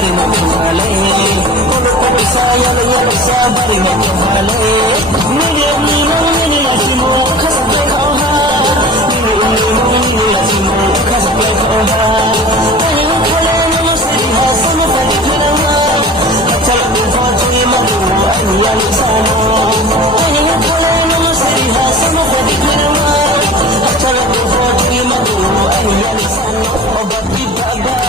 bari na tumale Olo ko bisaya lo ya sa bari na tumale Nile nilo nile simo kasbe koha Nile nilo nile simo kasbe koha Ani khole no sriha sam bari khana Achal ko chhi ma ko ani ya lisano Ani khole no sriha sam bari khana Achal ko chhi ma ko ani ya lisano Obati baba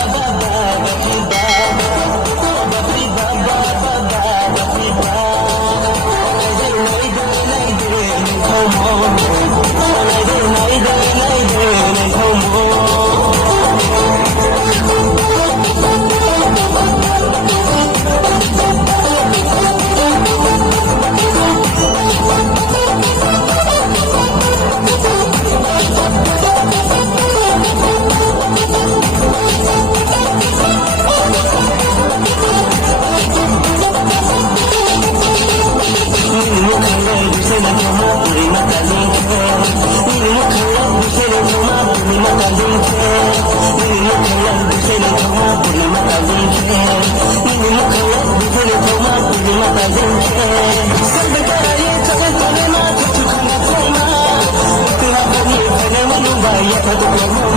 Thank you.